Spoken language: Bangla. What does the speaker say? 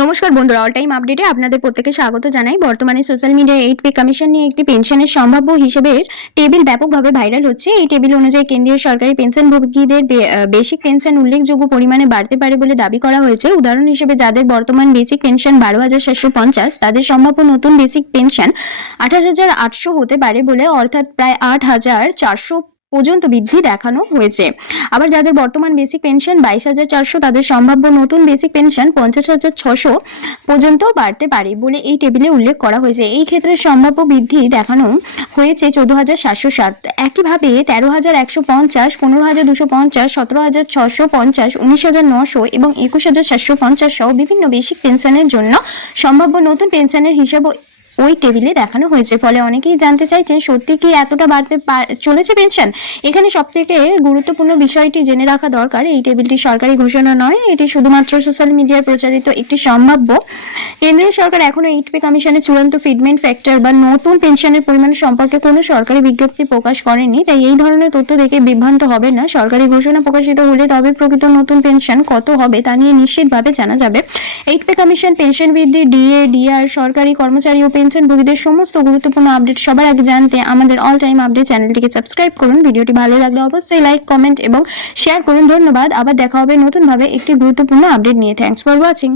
নমস্কার বন্ধুরা, অল টাইম আপডেটে আপনাদের প্রত্যেককে স্বাগত জানাই। বর্তমানে সোশ্যাল মিডিয়ায় 8 পে কমিশন নিয়ে একটি পেনশনের সম্ভাব্য হিসেবের টেবিল ব্যাপকভাবে ভাইরাল হচ্ছে। এই টেবিল অনুযায়ী কেন্দ্রীয় সরকারি পেনশনভোগীদের বেসিক পেনশন উল্লেখযোগ্য পরিমাণে বাড়তে পারে বলে দাবি করা হয়েছে। উদাহরণ হিসেবে যাদের বর্তমান বেসিক পেনশন 12,750, তাদের সম্ভাব্য নতুন বেসিক পেনশন 28,800 হতে পারে বলে, অর্থাৎ প্রায় 8,400 পর্যন্ত বৃদ্ধি দেখানো হয়েছে। আবার যাদের বর্তমান বেসিক পেনশন 22,400, তাদের সম্ভাব্য নতুন বেসিক পেনশন 50,600 পর্যন্ত বাড়তে পারে বলে এই টেবিলে উল্লেখ করা হয়েছে। এই ক্ষেত্রে সম্ভাব্য বৃদ্ধি দেখানো হয়েছে 14,760। একইভাবে 13,150, 15,250, 17,650, 19,900 এবং 21,750 সহ বিভিন্ন বেসিক পেনশনের জন্য সম্ভাব্য নতুন পেনশনের হিসাব ওই টেবিলে দেখানো হয়েছে। ফলে অনেকেই জানতে চাইছে, সত্যি কি এতটা বাড়তে চলেছে পেনশন? এখানে সবথেকে গুরুত্বপূর্ণ বিষয়টি জেনে রাখা দরকার, এই টেবিলটি সরকারি ঘোষণা নয়, এটি শুধুমাত্র সোশ্যাল মিডিয়ায় প্রচারিত একটি সম্ভাব্য। কেন্দ্রীয় সরকার এখনো 8 পে কমিশনের চূড়ান্ত ফিটমেন্ট ফ্যাক্টর বা নতুন পেনশনের পরিমাণ সম্পর্কে কোনো সরকারি বিজ্ঞপ্তি প্রকাশ করেনি। তাই এই ধরনের তথ্য দেখে বিভ্রান্ত হবে না। সরকারি ঘোষণা প্রকাশিত হলে তবে প্রকৃত নতুন পেনশন কত হবে তা নিয়ে নিশ্চিতভাবে জানা যাবে। 8 পে কমিশন, পেনশন বৃদ্ধি, ডিএ, ডিআর, সরকারি কর্মচারী ও পেনশনভোগীদের সমস্ত গুরুত্বপূর্ণ আপডেট সবার আগে জানতে আমাদের অল টাইম আপডেট চ্যানেলটিকে সাবস্ক্রাইব করুন। ভিডিওটি ভালো লাগলে অবশ্যই লাইক, কমেন্ট এবং শেয়ার করুন। ধন্যবাদ। আবার দেখা হবে নতুনভাবে একটি গুরুত্বপূর্ণ আপডেট নিয়ে। Thanks for watching.